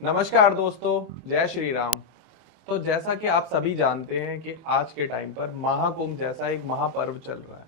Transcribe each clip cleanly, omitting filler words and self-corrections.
नमस्कार दोस्तों, जय श्री राम। तो जैसा कि आप सभी जानते हैं कि आज के टाइम पर महाकुंभ जैसा एक महापर्व चल रहा है।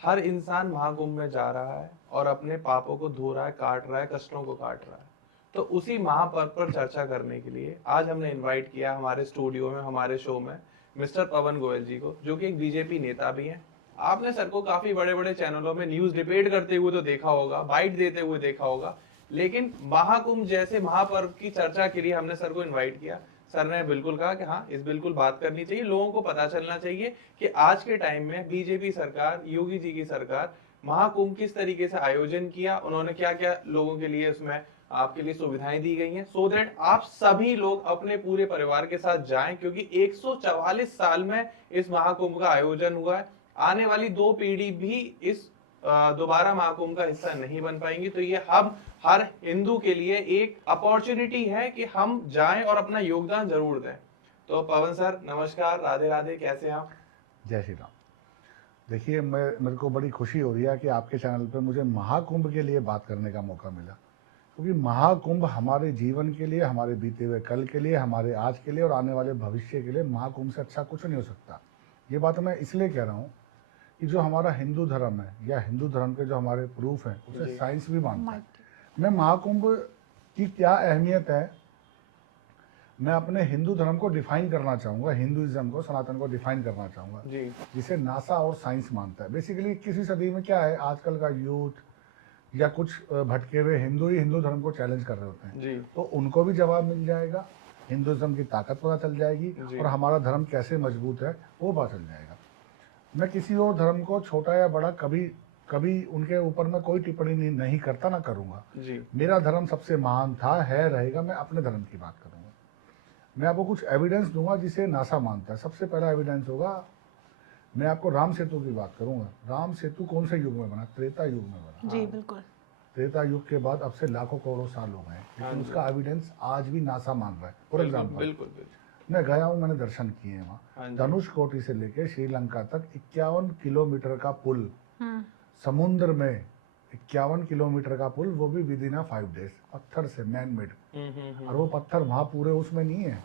हर इंसान महाकुंभ में जा रहा है और अपने पापों को धो रहा है, काट रहा है, कष्टों को काट रहा है। तो उसी महापर्व पर चर्चा करने के लिए आज हमने इनवाइट किया हमारे स्टूडियो में, हमारे शो में मिस्टर पवन गोयल जी को, जो कि एक बीजेपी नेता भी हैं। आपने सर को काफी बड़े बड़े चैनलों में न्यूज डिबेट करते हुए तो देखा होगा, बाइट देते हुए देखा होगा, लेकिन महाकुंभ जैसे महापर्व की चर्चा के लिए हमने सर को इनवाइट किया। सर ने बिल्कुल कहा कि हाँ, इस बिल्कुल बात करनी चाहिए, लोगों को पता चलना चाहिए कि आज के टाइम में बीजेपी सरकार, योगी जी की सरकार महाकुंभ किस तरीके से आयोजन किया, उन्होंने क्या क्या लोगों के लिए उसमें आपके लिए सुविधाएं दी गई हैं, सो दैट आप सभी लोग अपने पूरे परिवार के साथ जाएं, क्योंकि 144 साल में इस महाकुंभ का आयोजन हुआ है। आने वाली 2 पीढ़ी भी इस दोबारा महाकुंभ का हिस्सा नहीं बन पाएंगी। तो ये हम हर हिंदू के लिए एक अपॉर्चुनिटी है कि हम जाएं और अपना योगदान जरूर दें। तो पवन सर नमस्कार, राधे राधे, कैसे हैं आप? जय श्री राम। देखिए, मेरे को बड़ी खुशी हो रही है कि आपके चैनल पे मुझे महाकुंभ के लिए बात करने का मौका मिला, क्योंकि महाकुंभ हमारे जीवन के लिए, हमारे बीते हुए कल के लिए, हमारे आज के लिए और आने वाले भविष्य के लिए महाकुंभ से अच्छा कुछ नहीं हो सकता। ये बात मैं इसलिए कह रहा हूँ कि जो हमारा हिंदू धर्म है या हिंदू धर्म के जो हमारे प्रूफ हैं उसे साइंस भी मानता है। मैं महाकुंभ की क्या अहमियत है, मैं अपने हिंदू धर्म को डिफाइन करना चाहूँगा, हिंदुइज्म को, सनातन को डिफाइन करना चाहूँगा, जिसे नासा और साइंस मानता है। बेसिकली 21वीं सदी में क्या है, आजकल का यूथ या कुछ भटके हुए हिंदू ही हिंदू धर्म को चैलेंज कर रहे होते हैं, तो उनको भी जवाब मिल जाएगा, हिंदुइज्म की ताकत पता चल जाएगी और हमारा धर्म कैसे मजबूत है वो पता चल जाएगा। मैं किसी और धर्म को छोटा या बड़ा कभी उनके ऊपर मैं कोई टिप्पणी नहीं करता, ना करूँगा। मेरा धर्म सबसे महान था, है, रहेगा। मैं अपने धर्म की बात करूँगा। मैं आपको कुछ एविडेंस दूंगा जिसे नासा मानता है। सबसे पहला एविडेंस होगा, मैं आपको राम सेतु की बात करूंगा। राम सेतु कौन से युग में बना? त्रेता युग में बना। जी बिल्कुल। त्रेता युग के बाद अब से लाखों करोड़ों साल हो गए, लेकिन उसका एविडेंस आज भी नासा मान रहा है। फॉर एग्जाम्पल, मैं गया हूँ, मैंने दर्शन किए हैं वहाँ। धनुष कोटी से लेकर श्रीलंका तक 51 किलोमीटर का पुल, समुद्र में 51 किलोमीटर का पुल, वो भी विद इन 5 डेज, पत्थर से, मैन मेड। और वो पत्थर वहां पूरे उसमें नहीं है,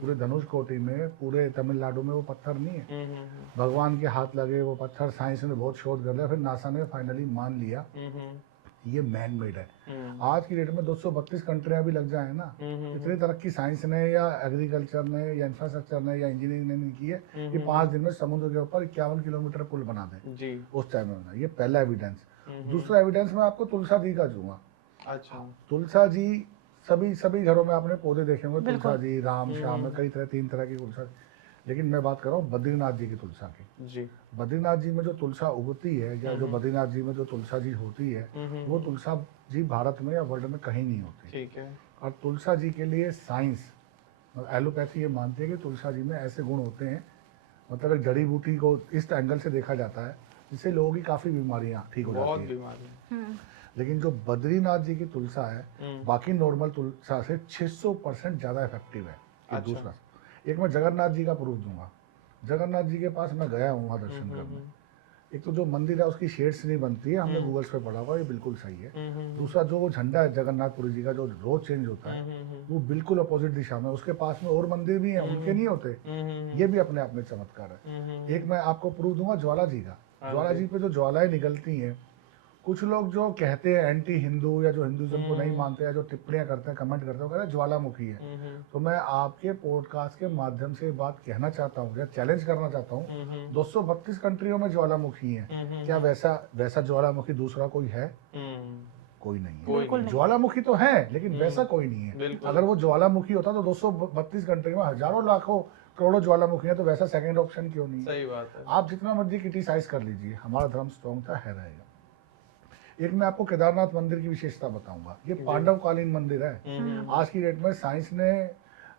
पूरे धनुष कोटी में, पूरे तमिलनाडु में वो पत्थर नहीं है, भगवान के हाथ लगे वो पत्थर। साइंस ने बहुत शोध कर लिया, फिर नासा ने फाइनली मान लिया ये मैन मेड है। आज की डेट में 232 कंट्रियां भी लग जाए ना, इतनी तरक्की साइंस ने या एग्रीकल्चर ने या इंफ्रास्ट्रक्चर ने या इंजीनियरिंग ने नहीं की है कि 5 दिन में समुद्र के ऊपर 51 किलोमीटर पुल बना दे उस टाइम में बना। ये पहला एविडेंस। दूसरा एविडेंस मैं आपको तुलसा जी का दूंगा। अच्छा, तुलसा जी, सभी घरों में आपने पौधे देखे होंगे, तुलसा जी, राम श्याम में कई तरह, 3 तरह की तुलसा। लेकिन मैं बात कर रहा हूँ बद्रीनाथ जी की तुलसा की। बद्रीनाथ जी में जो तुलसा उगती है या जो बद्रीनाथ जी में जो तुलसा जी होती है, वो तुलसा जी भारत में या वर्ल्ड में कहीं नहीं होती। ठीक है। और तुलसा जी के लिए साइंस, एलोपैथी ये मानती है कि तुलसा जी में ऐसे गुण होते हैं, मतलब एक जड़ी बूटी को इस एंगल से देखा जाता है जिससे लोगों की काफी बीमारियां ठीक हो जाती है। लेकिन जो बद्रीनाथ जी की तुलसा है बाकी नॉर्मल तुलसा से 600% ज्यादा इफेक्टिव है। दूसरा, एक मैं जगन्नाथ जी का प्रूफ दूंगा। जगन्नाथ जी के पास मैं गया हूँ वहाँ दर्शन करने। एक तो जो मंदिर है उसकी शेड्स नहीं बनती है, हमने गूगल्स पे पढ़ा हुआ, ये बिल्कुल सही है। दूसरा, जो वो झंडा है जगन्नाथपुरी जी का जो रोज चेंज होता है, वो बिल्कुल अपोजिट दिशा में, उसके पास में और मंदिर भी हैं, उनके नहीं होते। ये भी अपने आप में चमत्कार है। एक मैं आपको प्रूफ दूंगा ज्वाला जी का। ज्वाला जी पे जो ज्वालाएं निकलती हैं, कुछ लोग जो कहते हैं एंटी हिंदू या जो हिंदुइज्म को नहीं मानते हैं, जो टिप्पणियां करते हैं, कमेंट करते हैं, कहते हैं ज्वालामुखी है। तो मैं आपके पॉडकास्ट के माध्यम से बात कहना चाहता हूँ या चैलेंज करना चाहता हूँ, 232 कंट्रियों में ज्वालामुखी है, क्या वैसा ज्वालामुखी दूसरा कोई है? कोई नहीं है। ज्वालामुखी तो है लेकिन वैसा कोई नहीं है। अगर वो ज्वालामुखी होता तो 232 कंट्री में हजारों लाखों करोड़ों ज्वालामुखी है, तो वैसा सेकंड ऑप्शन क्यों नहीं? सही बात है। आप जितना मर्जी क्रिटिसाइज कर लीजिए, हमारा धर्म स्ट्रॉन्ग था, है, रहेगा। एक मैं आपको केदारनाथ मंदिर की विशेषता बताऊंगा। ये पांडवकालीन मंदिर है। आज की डेट में साइंस ने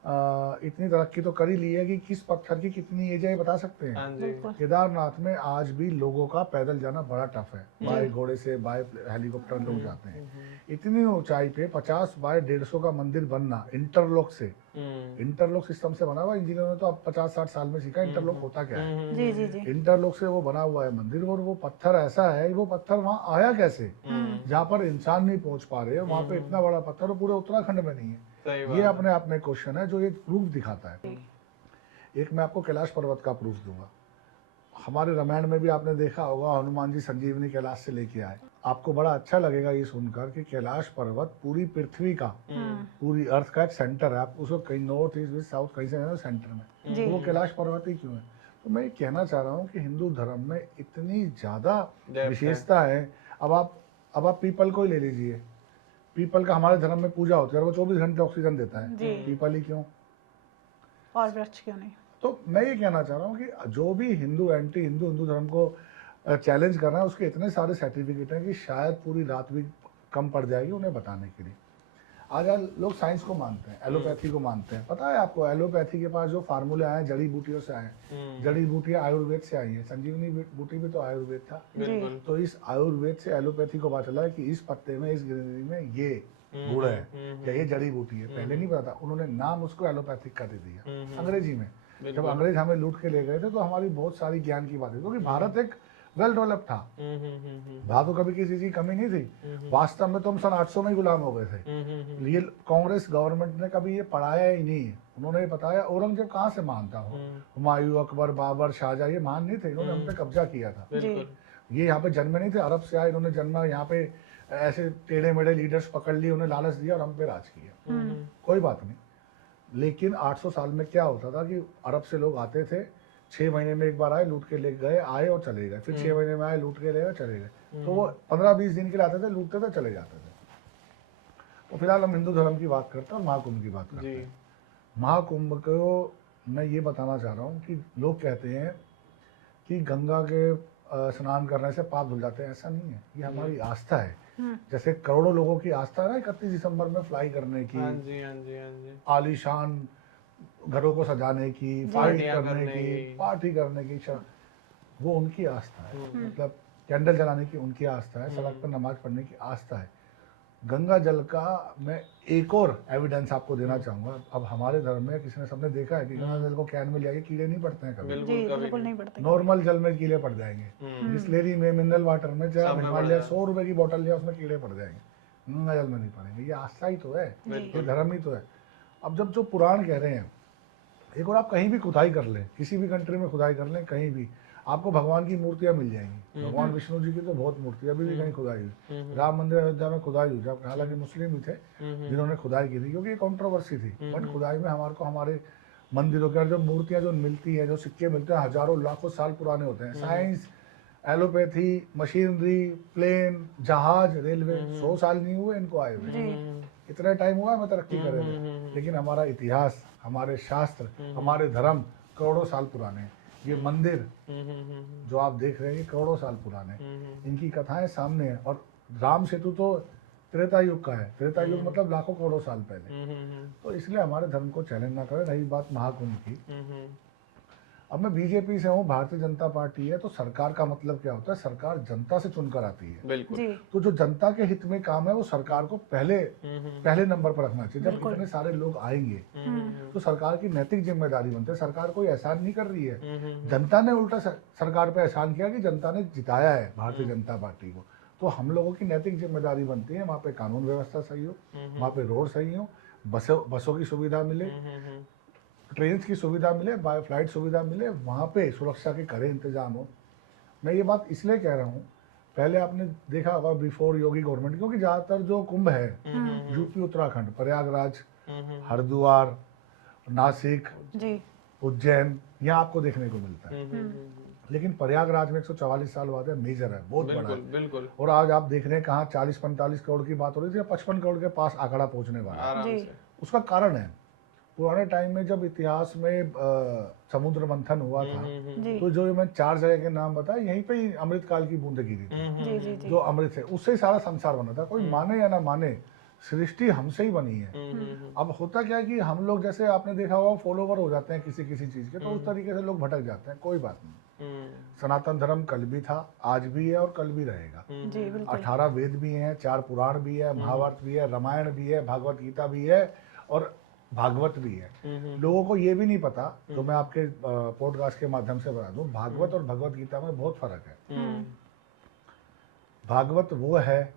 इतनी तरक्की तो कर ही ली है कि किस पत्थर की कितनी एज है ये बता सकते हैं। केदारनाथ में आज भी लोगों का पैदल जाना बड़ा टफ है, बाय घोड़े से, बाय हेलीकॉप्टर लोग जाते हैं। इतनी ऊंचाई पे 50 बाय 150 का मंदिर बनना इंटरलॉक से, इंटरलॉक सिस्टम से बना हुआ। इंजीनियरों ने तो अब 50-60 साल में सीखा इंटरलॉक होता क्या है। इंटरलॉक से वो बना हुआ है मंदिर, और वो पत्थर ऐसा है, वो पत्थर वहाँ आया कैसे, जहाँ पर इंसान नहीं पहुंच पा रहे, वहाँ पे इतना बड़ा पत्थर पूरे उत्तराखंड में नहीं है। सही बात ये है। अपने आप में क्वेश्चन है जो ये प्रूफ दिखाता है। एक मैं आपको कैलाश पर्वत का प्रूफ दूंगा। हमारे रामायण में भी आपने देखा होगा, हनुमान जी संजीवनी कैलाश से लेके आए। आपको बड़ा अच्छा लगेगा ये सुनकर कि कैलाश पर्वत पूरी पृथ्वी का, पूरी अर्थ का एक सेंटर है। आप उसको कहीं नॉर्थ ईस्ट वेस्ट साउथ कहीं से सेंटर में, तो वो कैलाश पर्वत ही क्यों है? तो मैं ये कहना चाह रहा हूँ कि हिंदू धर्म में इतनी ज्यादा विशेषता है। अब आप पीपल को ही ले लीजिए। पीपल का हमारे धर्म में पूजा होती है और वो 24 घंटे ऑक्सीजन देता है। पीपल ही क्यों? और वृक्ष क्यों नहीं? तो मैं ये कहना चाह रहा हूँ कि जो भी हिंदू एंटी हिंदू हिंदू धर्म को चैलेंज कर रहा है, उसके इतने सारे सर्टिफिकेट हैं कि शायद पूरी रात भी कम पड़ जाएगी उन्हें बताने के लिए। आज लोग साइंस को मानते हैं, एलोपैथी को मानते हैं। पता है आपको, एलोपैथी के पास जो फार्मूले आए हैं जड़ी बूटियों से आए हैं। जड़ी बूटियां आयुर्वेद से आई है। संजीवनी बूटी भी तो आयुर्वेद था। तो इस आयुर्वेद से एलोपैथी को पता चला है कि इस पत्ते में, इस ग्रीनरी में ये गुण है या ये जड़ी बूटी है। पहले नहीं पता था, उन्होंने नाम उसको एलोपैथिक का दे दिया अंग्रेजी में। जब अंग्रेज हमें लूट के ले गए थे तो हमारी बहुत सारी ज्ञान की बातें, क्योंकि भारत एक वेल डेवलप था। वहां तो कभी किसी चीज की कमी नहीं थी। वास्तव में तो हम सन 800 में ही गुलाम हो गए थे। ये कांग्रेस गवर्नमेंट ने कभी ये पढ़ाया ही नहीं। उन्होंने ये बताया औरंगजेब कहाँ से महान था, हुमायूं, अकबर, बाबर, शाहजहां ये महान नहीं थे। इन्होंने हम पे कब्जा किया था। ये यहाँ पे जन्मे नहीं थे, अरब से आए, इन्होंने जन्मा यहाँ पे, ऐसे टेढ़े मेढ़े लीडर्स पकड़ लिए, उन्हें लालच दिया और हम पे राज किया। कोई बात नहीं। लेकिन 800 साल में क्या होता था कि अरब से लोग आते थे, 6 महीने में एक बार आए, लूट के ले गए, आए और चले गए, फिर 6 महीने में आए, लूट के ले गए, चले गए। तो वो 15-20 दिन के लिए आते थे, लूटते थे, चले जाते थे। तो फिलहाल हम हिंदू धर्म की बात करते हैं और महाकुंभ की बात करते हैं। महाकुंभ को मैं ये बताना चाह रहा हूँ कि लोग कहते हैं कि गंगा के स्नान करने से पाप धुल जाते हैं। ऐसा नहीं है, ये हमारी आस्था है। जैसे करोड़ों लोगों की आस्था है ना 31 दिसंबर में फ्लाई करने की, आलीशान घरों को सजाने की, पार्टी करने की, वो उनकी आस्था है। मतलब कैंडल जलाने की उनकी आस्था है, सड़क पर नमाज पढ़ने की आस्था है। गंगा जल का मैं एक और एविडेंस आपको देना चाहूंगा। अब हमारे धर्म में किसी ने, सबने देखा है कि गंगा जल को कैन में लिया, कीड़े नहीं पड़ते हैं कभी। बिल्कुल नहीं पड़ते। नॉर्मल जल में कीड़े पड़ जाएंगे। बिस्लेरी में, मिनरल वाटर में, चाहे हिमालय 100 रुपए की बोतल लिया उसमें कीड़े पड़ जाएंगे। गंगा जल में नहीं पड़ेंगे। ये आस्था ही तो है, ये धर्म ही तो है। अब जब जो पुराण कह रहे हैं, एक और आप कहीं भी खुदाई कर लें, किसी भी कंट्री में खुदाई कर लें, कहीं भी आपको भगवान की मूर्तियां मिल जाएंगी। भगवान विष्णु जी की तो बहुत मूर्ति अभी भी कहीं खुदाई हुई। राम मंदिर अयोध्या में खुदाई हुई, जब हालांकि मुस्लिम ही थे जिन्होंने खुदाई की थी, क्योंकि ये कंट्रोवर्सी थी। बट खुदाई में हमारे मंदिरों के जो मूर्तियां जो मिलती है, जो सिक्के मिलते हैं, हजारों लाखों साल पुराने होते हैं। साइंस, एलोपैथी, मशीनरी, प्लेन, जहाज, रेलवे 100 साल नहीं हुए इनको आए हुए। इतना टाइम हुआ हमें तरक्की करे हुए, लेकिन हमारा इतिहास, हमारे शास्त्र, हमारे धर्म करोड़ों साल पुराने हैं। ये मंदिर जो आप देख रहे हैं, ये करोड़ों साल पुराने, इनकी कथाएं सामने है। और राम सेतु तो त्रेता युग का है। त्रेता युग मतलब लाखों करोड़ों साल पहले। तो इसलिए हमारे धर्म को चैलेंज ना करें। रही बात महाकुंभ की, अब मैं बीजेपी से हूँ, भारतीय जनता पार्टी है, तो सरकार का मतलब क्या होता है? सरकार जनता से चुनकर आती है। बिल्कुल। तो जो जनता के हित में काम है वो सरकार को पहले नंबर पर रखना चाहिए। जब इतने सारे लोग आएंगे तो सरकार की नैतिक जिम्मेदारी बनती है। सरकार कोई एहसान नहीं कर रही है, जनता ने उल्टा सरकार पे एहसान किया कि जनता ने जिताया है भारतीय जनता पार्टी को। तो हम लोगों की नैतिक जिम्मेदारी बनती है वहाँ पे कानून व्यवस्था सही हो, वहाँ पे रोड सही हो, बसों की सुविधा मिले, ट्रेन की सुविधा मिले, बाय फ्लाइट सुविधा मिले, वहाँ पे सुरक्षा के कड़े इंतजाम हो। मैं ये बात इसलिए कह रहा हूँ, पहले आपने देखा होगा बिफोर योगी गवर्नमेंट, क्योंकि ज़्यादातर जो कुंभ है यूपी उत्तराखंड, प्रयागराज, हरिद्वार, नासिक, उज्जैन, यहाँ आपको देखने को मिलता है। लेकिन प्रयागराज में 144 साल बाद है, मेजर है, बहुत बड़ा है। बिल्कुल। और आज आप देख रहे हैं कहाँ 40-45 करोड़ की बात हो रही थी, 55 करोड़ के पास आंकड़ा पहुंचने वाला है। उसका कारण है, पुराने टाइम में जब इतिहास में समुद्र मंथन हुआ था, तो जो मैं 4 जगह के नाम बताए, यहीं पे ही अमृत काल की बूंदें गिरी थी। जो अमृत है उससे ही सारा संसार बना था। कोई माने या ना माने, सृष्टि हमसे ही बनी है। अब होता क्या है कि हम लोग, जैसे आपने देखा होगा, फॉलोवर हो जाते हैं किसी किसी चीज के, तो उस तरीके से लोग भटक जाते हैं। कोई बात नहीं, सनातन धर्म कल भी था, आज भी है और कल भी रहेगा। 18 वेद भी हैं, 4 पुराण भी है, महाभारत भी है, रामायण भी है, भागवत गीता भी है और भागवत भी है। लोगों को ये भी नहीं पता, तो मैं आपके पॉडकास्ट के माध्यम से बता दूं, भागवत और भगवत गीता में बहुत फर्क है। भागवत वो है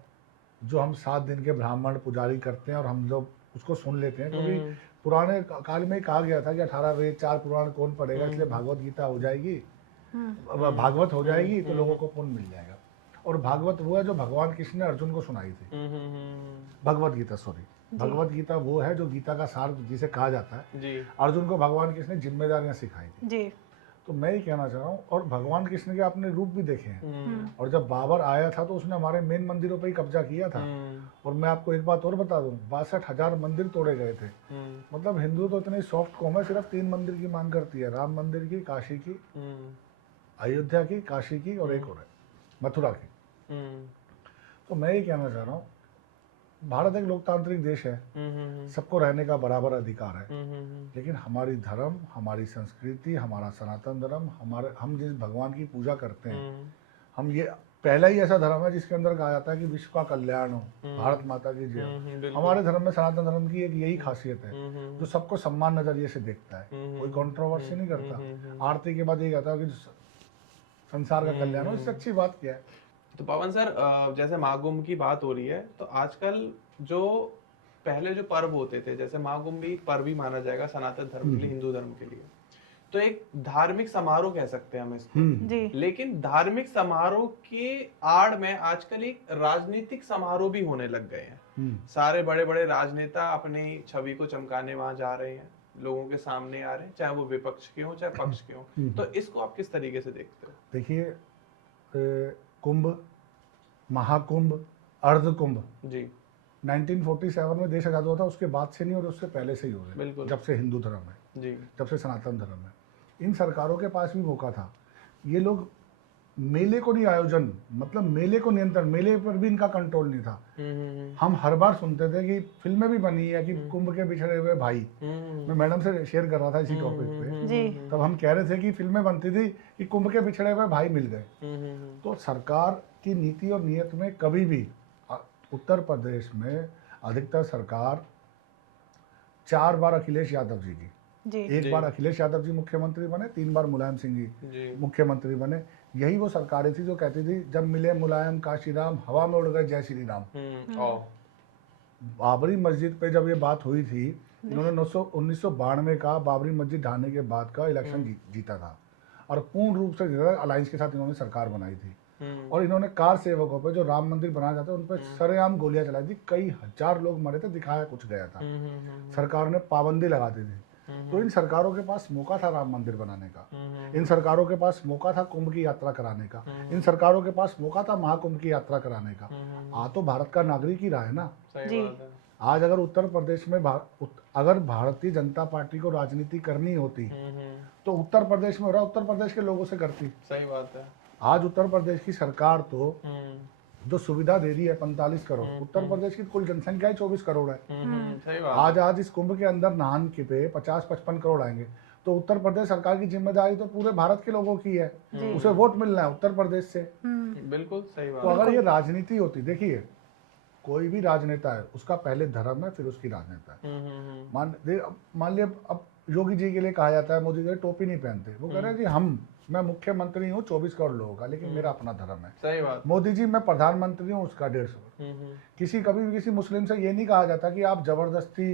जो हम 7 दिन के ब्राह्मण पुजारी करते हैं और हम लोग उसको सुन लेते हैं, क्योंकि पुराने काल में कहा गया था कि 18 वेद 4 पुराण कौन पढ़ेगा, इसलिए भागवत गीता हो जाएगी, भागवत हो जाएगी तो लोगों को पुण्य मिल जाएगा। और भागवत वो है जो भगवान कृष्ण ने अर्जुन को सुनाई थी, भगवत गीता, सॉरी भगवत गीता वो है जो गीता का सार जिसे कहा जाता है जी। अर्जुन को भगवान कृष्ण ने जिम्मेदारियां सिखाई थी जी। तो मैं ही कहना चाह रहा हूँ, और भगवान कृष्ण के आपने रूप भी देखे हैं, और जब बाबर आया था तो उसने हमारे मेन मंदिरों पर ही कब्जा किया था। और मैं आपको एक बात और बता दूं, 62,000 मंदिर तोड़े गए थे। मतलब हिंदू तो इतनी सॉफ्ट कौम है, सिर्फ 3 मंदिर की मांग करती है, राम मंदिर की, काशी की, अयोध्या की, काशी की, और एक और है मथुरा की। तो मैं ये कहना चाह रहा हूँ, भारत एक लोकतांत्रिक देश है, सबको रहने का बराबर अधिकार है, लेकिन हमारी धर्म, हमारी संस्कृति, हमारा सनातन धर्म, हम जिस भगवान की पूजा करते हैं, हम ये पहला ही ऐसा धर्म है जिसके अंदर कहा जाता है कि विश्व का कल्याण हो, भारत माता की जय। हमारे धर्म में, सनातन धर्म की एक यही खासियत है, जो सबको सम्मान नजरिए से देखता है, कोई कंट्रोवर्सी नहीं करता। आरती के बाद ये कहता है कि संसार का कल्याण हो, इससे अच्छी बात क्या है। तो पवन सर, जैसे महाकुंभ की बात हो रही है, तो आजकल जो पहले जो पर्व होते थे, जैसे महाकुंभ भी पर्व ही माना जाएगा सनातन धर्म के लिए, हिंदू धर्म के लिए, तो एक धार्मिक समारोह कह सकते हैं हम इसको जी। लेकिन धार्मिक समारोह के आड़ में आजकल एक राजनीतिक समारोह भी होने लग गए हैं। सारे बड़े बड़े राजनेता अपनी छवि को चमकाने वहां जा रहे हैं, लोगों के सामने आ रहे हैं, चाहे वो विपक्ष के हो चाहे पक्ष के हो। तो इसको आप किस तरीके से देखते हो? देखिए, कुंभ, महाकुंभ, अर्धकुंभ जी 1947 में देश आजाद हुआ था, उसके बाद से नहीं, और उससे पहले से ही हो रहे, बिल्कुल। जब से हिंदू धर्म है जी, जब से सनातन धर्म है। इन सरकारों के पास भी मौका था, ये लोग मेले को नहीं आयोजन, मतलब मेले को नियंत्रण, मेले पर भी इनका कंट्रोल नहीं था। हम हर बार सुनते थे कि फिल्में भी बनी है कि कुंभ के बिछड़े हुए भाई, मैं मैडम से शेयर कर रहा था इसी टॉपिक पे जी। तब हम कह रहे थे कि फिल्में बनती थी कि कुंभ के बिछड़े हुए भाई मिल गए। तो सरकार की नीति और नियत में कभी भी, उत्तर प्रदेश में अधिकतर सरकार 4 बार अखिलेश यादव जी की, एक बार अखिलेश यादव जी मुख्यमंत्री बने, 3 बार मुलायम सिंह जी मुख्यमंत्री बने। यही वो सरकारें थी जो कहती थी जब मिले मुलायम काशीराम, हवा में उड़ गए जय श्री राम। बाबरी मस्जिद पे जब ये बात हुई थी, इन्होंने 1992 का बाबरी मस्जिद ढाने के बाद का इलेक्शन जीता था, और पूर्ण रूप से अलायंस के साथ इन्होंने सरकार बनाई थी। और इन्होंने कार सेवकों पे जो राम मंदिर बनाया जाता है उन पर सरेआम गोलियां चलाई थी, कई हजार लोग मरे थे, दिखाया कुछ गया था। सरकार ने पाबंदी लगा दी थी। तो इन सरकारों के पास मौका था राम मंदिर बनाने का, इन सरकारों के पास मौका था कुंभ की यात्रा कराने का, इन सरकारों के पास मौका था महाकुंभ की यात्रा कराने का। आ तो भारत का नागरिक ही रहा है ना। आज अगर उत्तर प्रदेश में अगर भारतीय जनता पार्टी को राजनीति करनी होती तो उत्तर प्रदेश में हो रहा, उत्तर प्रदेश के लोगों से करती। सही बात है। आज उत्तर प्रदेश की सरकार तो जो सुविधा दे रही है 45 करोड़, उत्तर प्रदेश की कुल जनसंख्या ही 24 करोड़ है। सही बात। आज इस कुंभ के अंदर नहान के पे 50-55 करोड़ आएंगे, तो उत्तर प्रदेश सरकार की जिम्मेदारी तो पूरे भारत के लोगों की है, उसे वोट मिलना है उत्तर प्रदेश से। बिल्कुल सही बात। तो अगर ये राजनीति होती, देखिए कोई भी राजनेता है, उसका पहले धर्म है फिर उसकी राजनेता है। मान लिया अब योगी जी के लिए कहा जाता है, मोदी जी टोपी नहीं पहनते, वो कह रहे हैं कि मैं मुख्यमंत्री हूँ 24 करोड़ लोगों का, लेकिन मेरा अपना धर्म है। सही बात। मोदी जी मैं प्रधानमंत्री हूँ, उसका 150। कभी भी किसी मुस्लिम से ये नहीं कहा जाता कि आप जबरदस्ती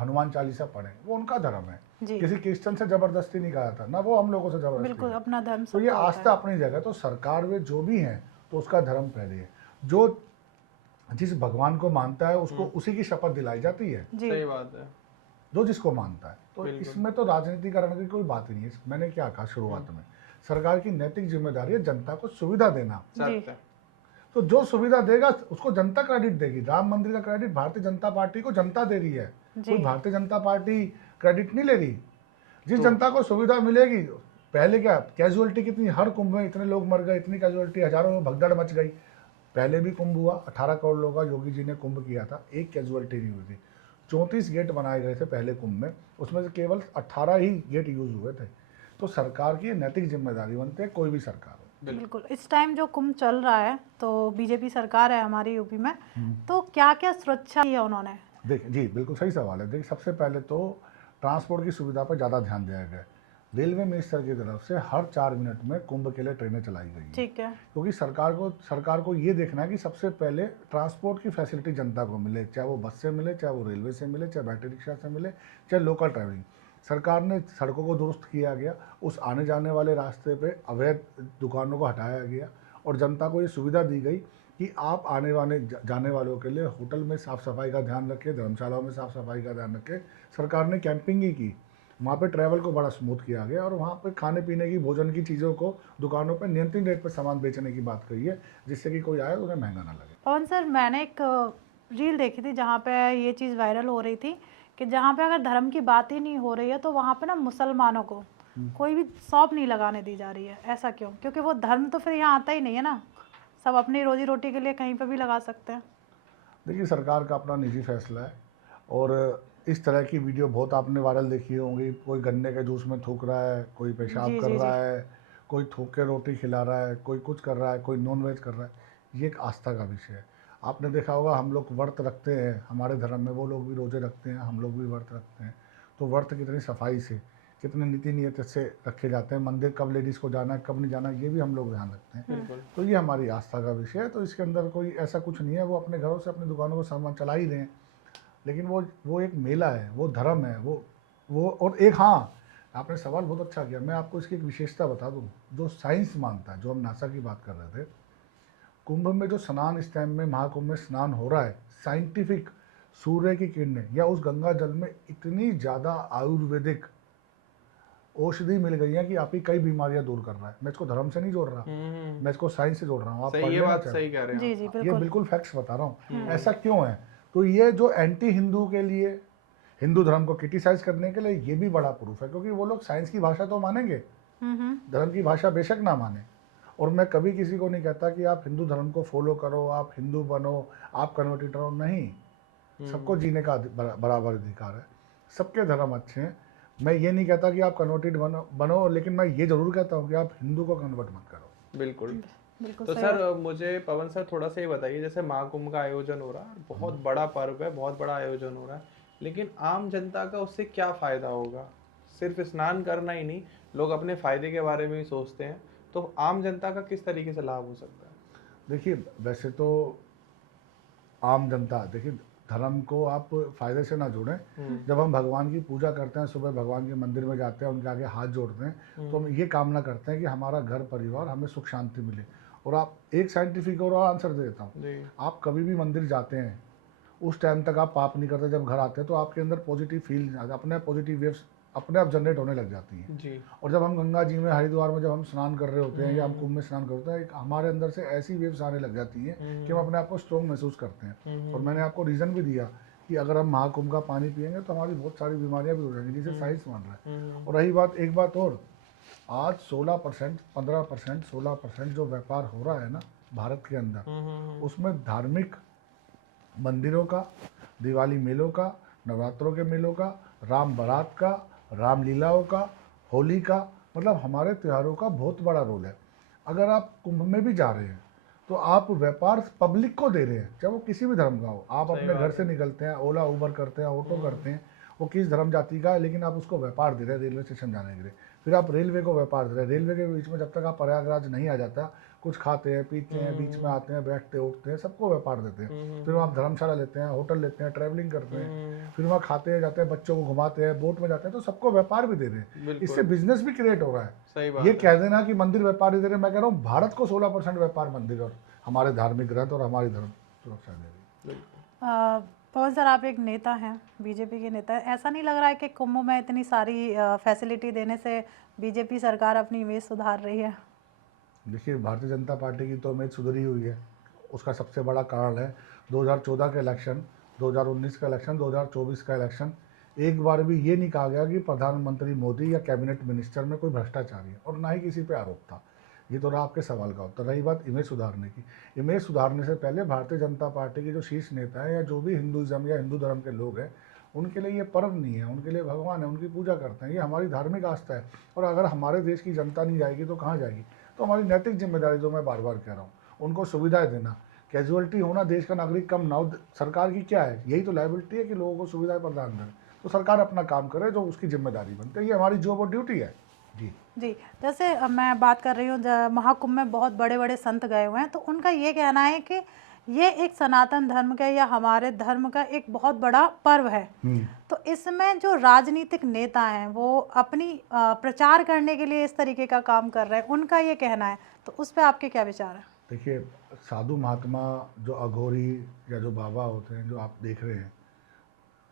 हनुमान चालीसा पढ़ें, वो उनका धर्म है। किसी क्रिश्चियन से जबरदस्ती नहीं कहा जाता ना, वो हम लोगों से जबरदस्ती, अपना धर्म। तो ये आस्था अपनी जगह। तो सरकार में जो भी है तो उसका धर्म पहले है, जो जिस भगवान को मानता है उसको उसी की शपथ दिलाई जाती है। सही बात है। जो जिसको मानता है, तो इसमें तो राजनीतिकरण की कोई बात ही नहीं है। मैंने क्या कहा शुरुआत में, सरकार की नैतिक जिम्मेदारी है जनता को सुविधा देना। तो जो सुविधा देगा उसको जनता क्रेडिट देगी। राम मंदिर का क्रेडिट भारतीय जनता पार्टी को जनता दे रही है, कोई भारतीय जनता पार्टी क्रेडिट नहीं ले रही। जिस जनता को सुविधा मिलेगी, पहले क्या कैजुअलिटी कितनी, हर कुंभ में इतने लोग मर गए, इतनी कैजुअलिटी, हजारों में भगदड़ मच गई। पहले भी कुंभ हुआ, 18 करोड़ लोगों का योगी जी ने कुंभ किया था, एक कैजुअलिटी नहीं हुई थी। 34 गेट बनाए गए थे पहले कुंभ में, उसमें से केवल 18 ही गेट यूज हुए थे। तो सरकार की नैतिक जिम्मेदारी बनती है, कोई भी सरकार हो। बिल्कुल। इस टाइम जो कुंभ चल रहा है, तो बीजेपी सरकार है हमारी यूपी में, तो क्या क्या सुरक्षा की है उन्होंने? देखिए जी, बिल्कुल सही सवाल है। देखिए सबसे पहले तो ट्रांसपोर्ट की सुविधा पर ज़्यादा ध्यान दिया गया है। रेलवे मिनिस्टर की तरफ से हर 4 मिनट में कुंभ के लिए ट्रेनें चलाई गई हैं, ठीक है। क्योंकि सरकार को ये देखना है कि सबसे पहले ट्रांसपोर्ट की फैसिलिटी जनता को मिले, चाहे वो बस से मिले, चाहे वो रेलवे से मिले, चाहे बैटरी रिक्शा से मिले, चाहे लोकल ट्रैवलिंग। सरकार ने सड़कों को दुरुस्त किया गया, उस आने जाने वाले रास्ते पे अवैध दुकानों को हटाया गया और जनता को ये सुविधा दी गई कि आप आने वाले जाने वालों के लिए होटल में साफ़ सफाई का ध्यान रखें, धर्मशालाओं में साफ़ सफाई का ध्यान रखें। सरकार ने कैंपिंग ही की, वहाँ पे ट्रैवल को बड़ा स्मूथ किया गया और वहाँ पे खाने पीने की भोजन की चीज़ों को दुकानों पे नियंत्रित रेट पे सामान बेचने की बात कही है, जिससे कि कोई आए उन्हें महंगा ना लगे। पवन सर, मैंने एक रील देखी थी जहाँ पे ये चीज़ वायरल हो रही थी कि जहाँ पे अगर धर्म की बात ही नहीं हो रही है तो वहाँ पे ना मुसलमानों को कोई भी शॉप नहीं लगाने दी जा रही है। ऐसा क्यों? क्योंकि वो धर्म तो फिर यहाँ आता ही नहीं है ना, सब अपनी रोजी रोटी के लिए कहीं पे भी लगा सकते हैं। देखिए, सरकार का अपना निजी फैसला है और इस तरह की वीडियो बहुत आपने वायरल देखी होंगी। कोई गन्ने के जूस में थूक रहा है, कोई पेशाब जी कर जी रहा जी। है, कोई थूक के रोटी खिला रहा है, कोई कुछ कर रहा है, कोई नॉन वेज कर रहा है। ये एक आस्था का विषय है। आपने देखा होगा हम लोग व्रत रखते हैं, हमारे धर्म में वो लोग भी रोजे रखते हैं, हम लोग भी व्रत रखते हैं। तो व्रत कितनी सफाई से, कितने नीति नियत से रखे जाते हैं। मंदिर कब लेडीज़ को जाना है, कब नहीं जाना है, ये भी हम लोग ध्यान रखते हैं। बिल्कुल। तो ये हमारी आस्था का विषय है, तो इसके अंदर कोई ऐसा कुछ नहीं है। वो अपने घरों से अपनी दुकानों को सामान चला ही रहे हैं, लेकिन वो एक मेला है, वो धर्म है, वो और एक, हाँ, आपने सवाल बहुत अच्छा किया। मैं आपको इसकी एक विशेषता बता दूं, जो साइंस मानता है, जो हम नासा की बात कर रहे थे, कुंभ में जो स्नान इस टाइम में महाकुंभ में स्नान हो रहा है, साइंटिफिक सूर्य की किरणें या उस गंगा जल में इतनी ज़्यादा आयुर्वेदिक औषधि मिल गई है कि आपकी कई बीमारियां दूर कर रहा है। मैं इसको धर्म से नहीं जोड़ रहा, मैं इसको साइंस से जोड़ रहा हूँ। आप सही, पढ़ ये लेना बात चाहें। सही कह रहे हैं जी आप। जी ये बिल्कुल। बिल्कुल फैक्ट्स बता रहा हूँ। ऐसा क्यों है? तो ये जो एंटी हिंदू के लिए, हिंदू धर्म को क्रिटिसाइज करने के लिए, ये भी बड़ा प्रूफ है, क्योंकि वो लोग साइंस की भाषा तो मानेंगे, धर्म की भाषा बेशक ना माने। और मैं कभी किसी को नहीं कहता कि आप हिंदू धर्म को फॉलो करो, आप हिंदू बनो, आप कन्वर्टेड रहो, नहीं। सबको जीने का बराबर अधिकार है, सबके धर्म अच्छे हैं। मैं ये नहीं कहता कि आप कन्वर्टेड बनो, लेकिन मैं ये जरूर कहता हूँ कि आप हिंदू को कन्वर्ट मत करो। बिल्कुल। बिल्कुल तो सही सर बात। मुझे पवन सर थोड़ा सा ये बताइए, जैसे महाकुंभ का आयोजन हो रहा है, बहुत बड़ा पर्व है, बहुत बड़ा आयोजन हो रहा है, लेकिन आम जनता का उससे क्या फायदा होगा? सिर्फ स्नान करना ही नहीं, लोग अपने फायदे के बारे में भी सोचते हैं, तो आम जनता का किस तरीके से लाभ हो सकता है? देखिए, वैसे तो आम जनता, देखिए, धर्म को आप फायदे से ना जोड़ें। जब हम भगवान की पूजा करते हैं, सुबह भगवान के मंदिर में जाते हैं, उनके आगे हाथ जोड़ते हैं, तो हम ये कामना करते हैं कि हमारा घर परिवार हमें सुख शांति मिले। और आप एक साइंटिफिक और आंसर दे देता हूँ, आप कभी भी मंदिर जाते हैं, उस टाइम तक आप पाप नहीं करते, जब घर आते हैं तो आपके अंदर पॉजिटिव फील, अपने पॉजिटिव वेव्स अपने आप जनरेट होने लग जाती हैं जी। और जब हम गंगा जी में, हरिद्वार में जब हम स्नान कर रहे होते हैं या हम कुंभ में स्नान करते हैं, हमारे अंदर से ऐसी वेव्स आने लग जाती हैं कि हम अपने आप को स्ट्रॉन्ग महसूस करते हैं। और मैंने आपको रीज़न भी दिया कि अगर हम महाकुंभ का पानी पिएंगे तो हमारी बहुत सारी बीमारियां भी हो जाएंगी, जिसे साइंस मान रहा है। और रही बात, एक बात और, आज 16%, 15%, 16% जो व्यापार हो रहा है ना भारत के अंदर, उसमें धार्मिक मंदिरों का, दिवाली मेलों का, नवरात्रों के मेलों का, राम बारात का, रामलीलाओं का, होली का, मतलब हमारे त्योहारों का बहुत बड़ा रोल है। अगर आप कुंभ में भी जा रहे हैं तो आप व्यापार पब्लिक को दे रहे हैं, चाहे वो किसी भी धर्म का हो। आप अपने घर से निकलते हैं, ओला उबर करते हैं, ऑटो करते हैं, वो किस धर्म जाति का है, लेकिन आप उसको व्यापार दे रहे हैं रेलवे स्टेशन जाने के लिए। फिर आप रेलवे को व्यापार दे रहे हैं, रेलवे के बीच में जब तक आप प्रयागराज नहीं आ जाता, कुछ खाते हैं, पीते हैं, बीच में आते हैं, बैठते उठते हैं, सबको व्यापार देते हैं। फिर आप धर्मशाला लेते हैं, होटल लेते हैं, ट्रैवलिंग करते हैं, फिर वहाँ खाते हैं, जाते हैं, बच्चों को घुमाते हैं, बोट में जाते हैं, तो सबको व्यापार भी दे रहे हैं। इससे बिजनेस भी क्रिएट हो रहा है। सही बात ये कह देना कि मंदिर व्यापार ही दे रहे हैं, मैं कह रहा हूँ भारत को 16% व्यापार मंदिर और हमारे धार्मिक ग्रंथ और हमारी धर्म सुरक्षा दे रही है। पवन सर, आप एक नेता हैं, बीजेपी के नेता हैं, ऐसा नहीं लग रहा है कि कुंभ में इतनी सारी फैसिलिटी देने से बीजेपी सरकार अपनी इमेज सुधार रही है? देखिए, भारतीय जनता पार्टी की तो इमेज सुधरी हुई है। उसका सबसे बड़ा कारण है 2014 का इलेक्शन, 2019 का इलेक्शन, 2024 का इलेक्शन। एक बार भी ये नहीं कहा गया कि प्रधानमंत्री मोदी या कैबिनेट मिनिस्टर में कोई भ्रष्टाचारी है, और ना ही किसी पे आरोप था। ये तो रहा आपके सवाल का उत्तर। रही बात इमेज सुधारने की, इमेज सुधारने से पहले भारतीय जनता पार्टी के जो शीर्ष नेता है या जो भी हिंदुज़म या हिंदू धर्म के लोग हैं, उनके लिए ये पर्व नहीं है, उनके लिए भगवान है, उनकी पूजा करते हैं। ये हमारी धार्मिक आस्था है। और अगर हमारे देश की जनता नहीं जाएगी तो कहाँ जाएगी? तो हमारी नैतिक जिम्मेदारी, जो मैं बार बार कह रहा हूँ, उनको सुविधाएं देना, कैजुअलिटी होना, देश का नागरिक कम ना हो, सरकार की क्या है? यही तो लायबिलिटी है कि लोगों को सुविधाएं प्रदान करें। तो सरकार अपना काम करे, जो उसकी जिम्मेदारी बनती है, ये हमारी जॉब और ड्यूटी है। जी, जैसे मैं बात कर रही हूँ महाकुंभ में बहुत बड़े बड़े संत गए हुए हैं, तो उनका ये कहना है कि ये एक सनातन धर्म का या हमारे धर्म का एक बहुत बड़ा पर्व है। तो इसमें जो राजनीतिक नेता हैं वो अपनी प्रचार करने के लिए इस तरीके का काम कर रहे हैं, उनका ये कहना है, तो उस पर आपके क्या विचार है? देखिए, साधु महात्मा जो अघोरी या जो बाबा होते हैं जो आप देख रहे हैं,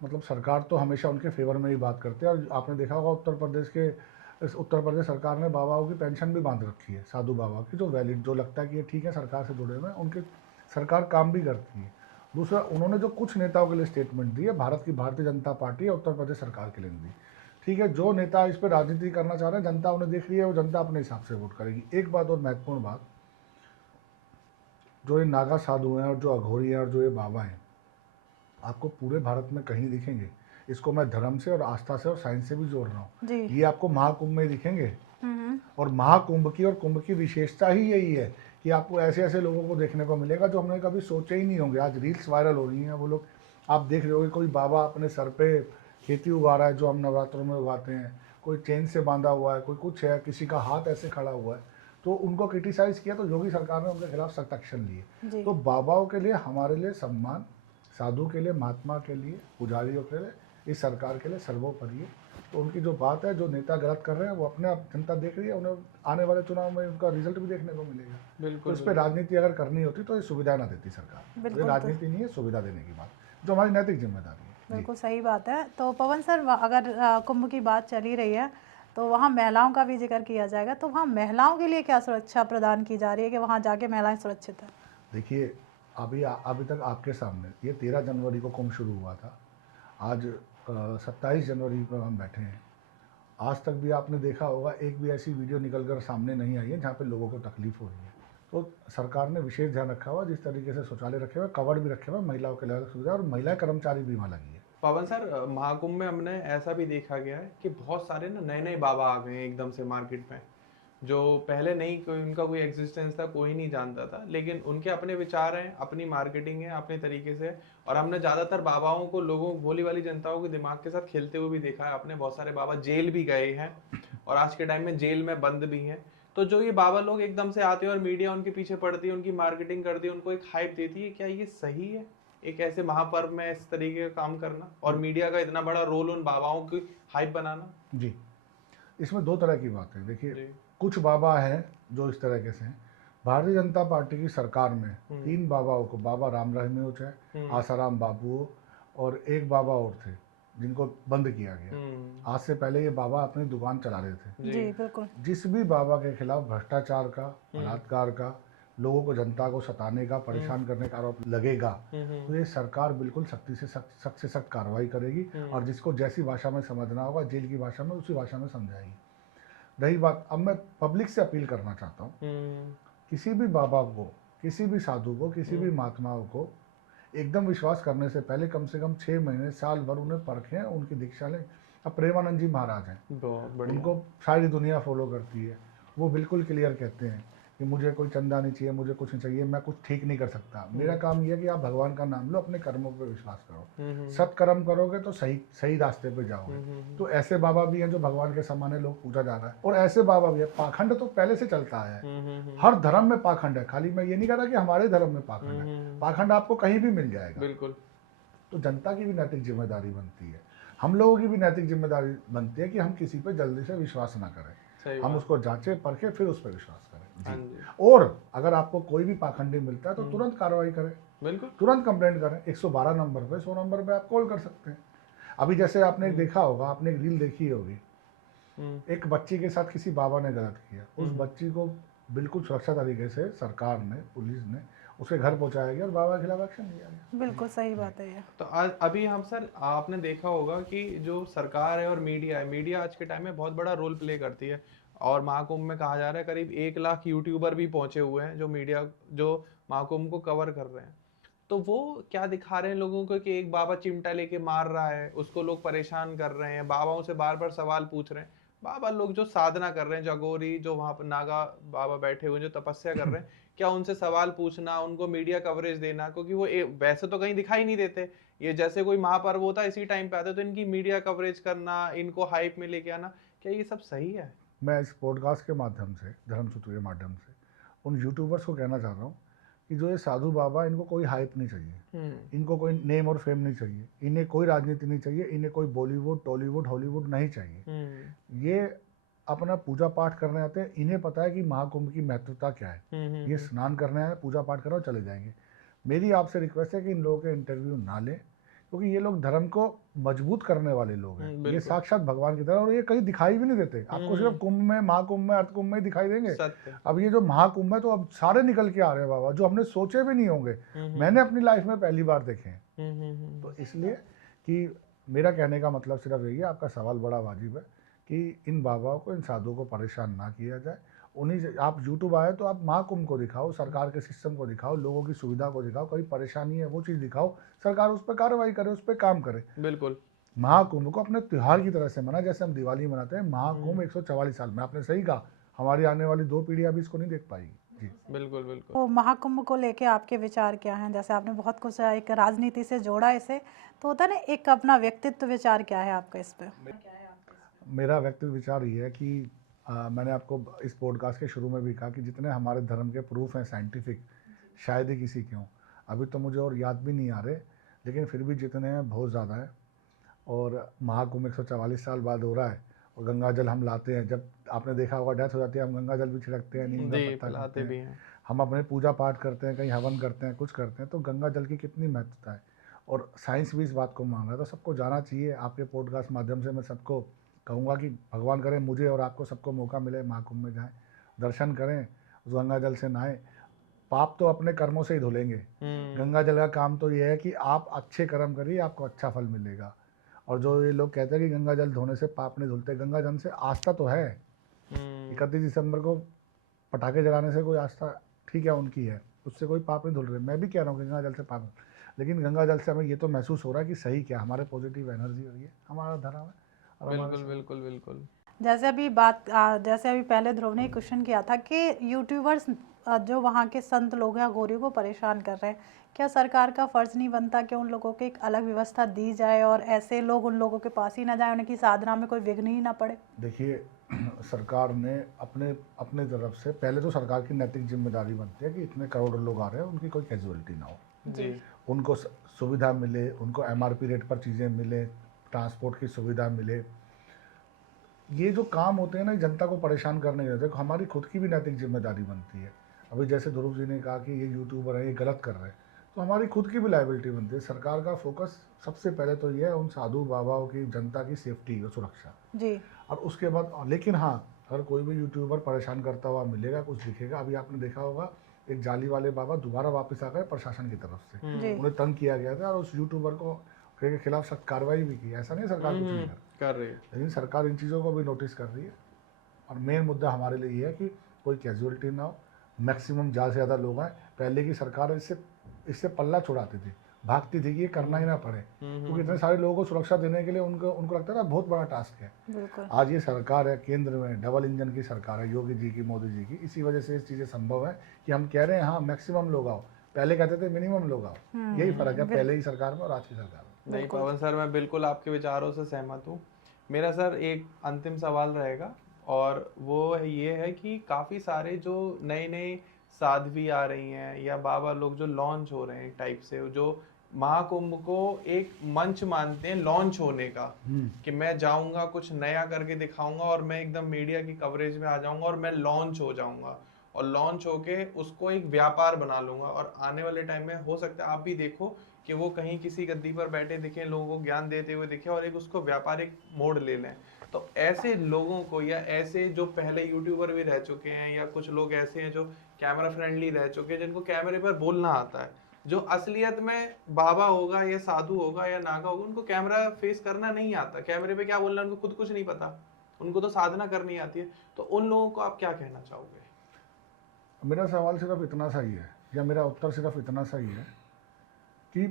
मतलब सरकार तो हमेशा उनके फेवर में ही बात करते हैं। और आपने देखा होगा उत्तर प्रदेश सरकार ने बाबाओं की पेंशन भी बांध रखी है, साधु बाबा की, जो वैलिड, जो लगता है कि ये ठीक है, सरकार से जुड़े हुए हैं, उनके सरकार काम भी करती है। दूसरा, उन्होंने जो कुछ नेताओं के लिए स्टेटमेंट दी है, भारतीय जनता पार्टी या उत्तर प्रदेश सरकार के लिए दी, ठीक है, जो नेता इस पर राजनीति करना चाह रहे हैं, जनता उन्हें देख रही है, वो जनता अपने हिसाब से वोट करेगी। एक बात और महत्वपूर्ण बात, जो ये नागा साधु हैं और जो अघोरी हैं और जो ये बाबा हैं, आपको पूरे भारत में कहीं दिखेंगे। इसको मैं धर्म से और आस्था से और साइंस से भी जोड़ रहा हूँ। ये आपको महाकुंभ में दिखेंगे। और महाकुंभ की और कुंभ की विशेषता ही यही है कि आपको ऐसे ऐसे लोगों को देखने को मिलेगा जो हमने कभी सोचे ही नहीं होंगे। आज रील्स वायरल हो रही हैं, वो लोग आप देख रहे होगे, कोई बाबा अपने सर पे खेती उगा रहा है जो हम नवरात्रों में उगाते हैं, कोई चेन से बांधा हुआ है, कोई कुछ है, किसी का हाथ ऐसे खड़ा हुआ है। तो उनको क्रिटिसाइज किया तो योगी सरकार ने उनके खिलाफ सख्त एक्शन लिए। तो बाबाओं के लिए, हमारे लिए सम्मान, साधु के लिए, महात्मा के लिए, पुजारियों के लिए, इस सरकार के लिए सर्वोपरि है। तो उनकी जो बात है, जो नेता गलत कर रहे हैं, वो अपने आप जनता देख रही है, उन्हें आने वाले चुनाव में उनका रिजल्ट भी देखने को मिलेगा। बिल्कुल, तो इस पर राजनीति अगर करनी होती तो ये सुविधा ना देती सरकार। ये राजनीति नहीं है, सुविधा देने की बात, जो हमारी नैतिक जिम्मेदारी है। बिल्कुल सही बात है। तो पवन सर, अगर कुंभ की बात चली रही है तो वहाँ महिलाओं का भी जिक्र किया जाएगा, तो वहाँ महिलाओं के लिए क्या सुरक्षा प्रदान की जा रही है कि वहाँ जाके महिलाएं सुरक्षित हैं? देखिए, अभी तक आपके सामने ये 13 जनवरी को कुंभ शुरू हुआ था, आज 27 जनवरी पर हम बैठे हैं। आज तक भी आपने देखा होगा, एक भी ऐसी वीडियो निकल कर सामने नहीं आई है जहाँ पे लोगों को तकलीफ हो रही है। तो सरकार ने विशेष ध्यान रखा हुआ, जिस तरीके से शौचालय रखे हुए, कवर्ड भी रखे हुए, महिलाओं के लिए सुविधा, और महिला कर्मचारी भी वहाँ लगी है। पवन सर, महाकुंभ में हमने ऐसा भी देखा गया है कि बहुत सारे ना नए नए बाबा आ गए हैं एकदम से मार्केट में, जो पहले नहीं, कोई उनका कोई एग्जिस्टेंस था, कोई नहीं जानता था, लेकिन उनके अपने विचार हैं, अपनी मार्केटिंग है, अपने तरीके से। और हमने ज़्यादातर बाबाओं को, लोगों, भोली वाली जनताओं के दिमाग के साथ खेलते हुए भी देखा है आपने। बहुत सारे बाबा जेल भी गए हैं और आज के टाइम में जेल में बंद भी हैं। तो जो ये बाबा लोग एकदम से आते हैं और मीडिया उनके पीछे पड़ती है, उनकी मार्केटिंग करती है, उनको एक हाइप देती है, क्या ये सही है एक ऐसे महापर्व में इस तरीके का काम करना, और मीडिया का इतना बड़ा रोल उन बाबाओं की हाइप बनाना? जी, इसमें दो तरह की बात है। देखिए, कुछ बाबा हैं जो इस तरीके से हैं। भारतीय जनता पार्टी की सरकार में 3 बाबाओं को, बाबा राम रहीमोच है, आसाराम बापू और एक बाबा और थे जिनको बंद किया गया। आज से पहले ये बाबा अपनी दुकान चला रहे थे। जी बिल्कुल। जिस भी बाबा के खिलाफ भ्रष्टाचार का, बलात्कार का, लोगों को, जनता को सताने का, परेशान करने का आरोप लगेगा तो ये सरकार बिल्कुल सख्त से सख्त कार्रवाई करेगी, और जिसको जैसी भाषा में समझना होगा, जेल की भाषा में, उसी भाषा में समझाएगी। रही बात, अब मैं पब्लिक से अपील करना चाहता हूँ, किसी भी बाबा को, किसी भी साधु को, किसी भी महात्माओं को एकदम विश्वास करने से पहले कम से कम 6 महीने, साल भर उन्हें परखें, उनकी दीक्षा लें। अब प्रेमानंद जी महाराज हैं, उनको सारी दुनिया फॉलो करती है, वो बिल्कुल क्लियर कहते हैं कि मुझे कोई चंदा नहीं चाहिए, मुझे कुछ नहीं चाहिए, मैं कुछ ठीक नहीं कर सकता, मेरा काम यह है कि आप भगवान का नाम लो, अपने कर्मों पे विश्वास करो, सत्कर्म करोगे तो सही रास्ते पे जाओगे। तो ऐसे बाबा भी हैं जो भगवान के सामने लोग पूजा जा रहा है, और ऐसे बाबा भी है। पाखंड तो पहले से चलता है, हर धर्म में पाखंड है, खाली मैं ये नहीं कह रहा कि हमारे धर्म में पाखंड है, पाखंड आपको कहीं भी मिल जाएगा। बिल्कुल। तो जनता की भी नैतिक जिम्मेदारी बनती है, हम लोगों की भी नैतिक जिम्मेदारी बनती है कि हम किसी पे जल्दी से विश्वास ना करें, हम उसको जांचे परखे फिर उस पर विश्वास करें। और अगर आपको कोई भी पाखंडी मिलता है तो तुरंत कार्रवाई करें, बिल्कुल तुरंत कंप्लेंट करें। 112 नंबर पे, 100 नंबर पे आप कॉल कर सकते हैं। अभी जैसे आपने देखा होगा, आपने एक रील देखी होगी, एक बच्ची के साथ किसी बाबा ने गलत किया, उस बच्ची को बिल्कुल सुरक्षा तरीके से सरकार ने, पुलिस ने उसके घर पहुंचाया गया और बाबा के खिलाफ एक्शन लिया गया। बिल्कुल सही बात है ये। तो आज अभी हम सर, आपने देखा होगा कि जो सरकार है और मीडिया है, मीडिया आज के टाइम में बहुत बड़ा रोल प्ले करती है, और महाकुंभ में कहा जा रहा है करीब 1 लाख यूट्यूबर भी पहुंचे हुए हैं जो महाकुंभ को कवर कर रहे हैं। तो वो क्या दिखा रहे हैं लोगों को कि एक बाबा चिमटा लेके मार रहा है, उसको लोग परेशान कर रहे हैं, बाबाओं से बार बार सवाल पूछ रहे हैं। बाबा लोग जो साधना कर रहे हैं, जगोरी जो वहां पर नागा बाबा बैठे हुए जो तपस्या कर रहे हैं, क्या उनसे सवाल पूछना, उनको मीडिया कवरेज देना, क्योंकि वो वैसे तो कहीं दिखाई नहीं देते, ये जैसे कोई महापर्व होता है इसी टाइम पे आते, तो इनकी मीडिया कवरेज करना, इनको हाइप में लेके आना, क्या ये सब सही है? मैं इस पॉडकास्ट के माध्यम से, धर्मसूत्र के माध्यम से उन यूट्यूबर्स को कहना चाह रहा हूँ कि जो ये साधु बाबा, इनको कोई हाइप नहीं चाहिए, इनको कोई नेम और फेम नहीं चाहिए, इन्हें कोई राजनीति नहीं चाहिए, इन्हें कोई बॉलीवुड, टॉलीवुड, हॉलीवुड नहीं चाहिए। ये अपना पूजा पाठ करने आते हैं, इन्हें पता है कि महाकुंभ की महत्वता क्या है। ये स्नान करने आए, पूजा पाठ करो, चले जाएंगे। मेरी आपसे रिक्वेस्ट है कि इन लोगों के इंटरव्यू ना लें, क्योंकि ये लोग धर्म को मजबूत करने वाले लोग हैं। ये साक्षात भगवान की तरह, और ये कहीं दिखाई भी नहीं देते आपको, सिर्फ कुंभ में, महाकुंभ में, अर्धकुंभ में दिखाई देंगे। अब ये जो महाकुंभ है तो अब सारे निकल के आ रहे हैं बाबा, जो हमने सोचे भी नहीं होंगे, मैंने अपनी लाइफ में पहली बार देखे हैं। तो इसलिए कि मेरा कहने का मतलब सिर्फ यही है, आपका सवाल बड़ा वाजिब है कि इन बाबाओं को, इन साधुओं को परेशान ना किया जाए। उन्हीं से आप यूट्यूब आए तो आप महाकुंभ को दिखाओ, सरकार के सिस्टम को दिखाओ, लोगों की सुविधा को दिखाओ, कोई परेशानी है वो चीज़ दिखाओ, सरकार उस पर कार्रवाई करे, उस पर काम करे। बिल्कुल। महाकुंभ को अपने त्योहार की तरह से मना, जैसे हम दिवाली मनाते हैं। महाकुंभ 144 साल में, आपने सही कहा, हमारी आने वाली 2 पीढ़ियां भी इसको नहीं देख पाएगी। जी बिल्कुल बिल्कुल। तो महाकुंभ को लेके आपके विचार क्या हैं? जैसे आपने बहुत कुछ एक राजनीति से जोड़ा इसे, तो होता है ना, एक अपना व्यक्तित्व विचार क्या है आपका इस पे? मेरा व्यक्तिगत विचार ये है कि मैंने आपको इस पॉडकास्ट के शुरू में भी कहा कि जितने हमारे धर्म के प्रूफ हैं साइंटिफिक, शायद ही किसी के हों। अभी तो मुझे और याद भी नहीं आ रहे, लेकिन फिर भी जितने हैं बहुत ज़्यादा है। और महाकुंभ 144 साल बाद हो रहा है, और गंगा जल हम लाते हैं। जब आपने देखा होगा डेथ हो जाती है, हम गंगा जल भी छिड़कते हैं, नीम का पत्ता लाते भी हैं, हम अपने पूजा पाठ करते हैं, कहीं हवन करते हैं, कुछ करते हैं। तो गंगा जल की कितनी महत्वता है, और साइंस भी इस बात को मान रहा है। तो सबको जाना चाहिए। आपके पॉडकास्ट माध्यम से मैं सबको कहूँगा कि भगवान करें मुझे और आपको सबको मौका मिले, महाकुंभ में जाएं, दर्शन करें, उस गंगा जल से नहाएं। पाप तो अपने कर्मों से ही धुलेंगे। गंगा जल का काम तो ये है कि आप अच्छे कर्म करिए, आपको अच्छा फल मिलेगा। और जो ये लोग कहते हैं कि गंगा जल धोने से पाप नहीं धुलते, गंगा जल से आस्था तो है। 31 दिसंबर को पटाखे जलाने से कोई आस्था, ठीक है, उनकी है, उससे कोई पाप नहीं धुल रहे। मैं भी कह रहा हूँ कि गंगा जल से पाप, लेकिन गंगा जल से हमें ये तो महसूस हो रहा है कि सही क्या, हमारे पॉजिटिव एनर्जी हो रही है, हमारा धर्म है। बिल्कुल बिल्कुल बिल्कुल। जैसे अभी जैसे अभी पहले ध्रुव ने क्वेश्चन किया था कि यूट्यूबर्स जो वहाँ के संत लोग हैं, गौरियों को परेशान कर रहे हैं, क्या सरकार का फर्ज नहीं बनता कि उन लोगों को एक अलग व्यवस्था दी जाए और ऐसे लोग उन लोगों के पास ही ना जाए, उनकी साधना में कोई विघ्न ही ना पड़े? देखिए, सरकार ने अपने तरफ से, पहले तो सरकार की नैतिक जिम्मेदारी बनती है कि इतने करोड़ लोग आ रहे हैं, उनकी कोई कैजुअलिटी ना हो जी, उनको सुविधा मिले, उनको MRP रेट पर चीज़ें मिले, ट्रांसपोर्ट की सुविधा मिले। ये जो काम होते हैं ना, जनता को परेशान करने के होते हैं, हमारी खुद की भी नैतिक जिम्मेदारी बनती है। अभी जैसे ध्रुव जी ने कहा कि ये यूट्यूबर है, ये गलत कर रहे हैं, तो हमारी खुद की भी लायबिलिटी बनती है। सरकार का फोकस सबसे पहले तो ये है उन साधु बाबाओं की, जनता की सेफ्टी और सुरक्षा जी। और उसके बाद, लेकिन हाँ, अगर कोई भी यूट्यूबर परेशान करता हुआ मिलेगा, कुछ दिखेगा, अभी आपने देखा होगा एक जाली वाले बाबा दोबारा वापस आ गए प्रशासन की तरफ से, उन्हें तंग किया गया था और उस यूट्यूबर को के खिलाफ सख्त कार्रवाई भी की। ऐसा नहीं सरकार कुछ नहीं कर रही है, लेकिन सरकार इन चीज़ों को भी नोटिस कर रही है। और मेन मुद्दा हमारे लिए ये है कि कोई कैजुअलिटी ना हो, मैक्सिमम ज़्यादा से ज़्यादा लोग आए। पहले की सरकार इससे पल्ला छुड़ाती थी, भागती थी कि ये करना ही ना पड़े, क्योंकि इतने सारे लोगों को सुरक्षा देने के लिए उनको लगता था बहुत बड़ा टास्क है। आज ये सरकार है, केंद्र में डबल इंजन की सरकार है, योगी जी की, मोदी जी की, इसी वजह से ये चीज़ें संभव है कि हम कह रहे हैं हाँ मैक्सिमम लोग आओ, पहले कहते थे मिनिमम लोग आओ। यही फर्क है पहले की सरकार में और आज की सरकार में। नहीं पवन सर, मैं बिल्कुल आपके विचारों से सहमत हूँ। मेरा सर एक अंतिम सवाल रहेगा, और वो ये है कि काफ़ी सारे जो नए साध्वी आ रही हैं या बाबा लोग जो लॉन्च हो रहे हैं टाइप से, जो महाकुंभ को एक मंच मानते हैं लॉन्च होने का, कि मैं जाऊंगा, कुछ नया करके दिखाऊंगा और मैं एकदम मीडिया की कवरेज में आ जाऊंगा और मैं लॉन्च हो जाऊंगा, और लॉन्च होके उसको एक व्यापार बना लूंगा। और आने वाले टाइम में हो सकता है आप भी देखो कि वो कहीं किसी गद्दी पर बैठे दिखे, लोगों को ज्ञान देते हुए दिखे, और एक उसको व्यापारिक मोड़ ले लें। तो ऐसे लोगों को, या ऐसे जो पहले यूट्यूबर भी रह चुके हैं, या कुछ लोग ऐसे हैं जो कैमरा फ्रेंडली रह चुके हैं, जिनको कैमरे पर बोलना आता है, जो असलियत में बाबा होगा या साधु होगा या नागा होगा, उनको कैमरा फेस करना नहीं आता, कैमरे पे क्या बोलना उनको खुद कुछ नहीं पता, उनको तो साधना करनी आती है। तो उन लोगों को आप क्या कहना चाहोगे? मेरा सवाल सिर्फ इतना सा ही है, या मेरा उत्तर सिर्फ इतना सा ही है कि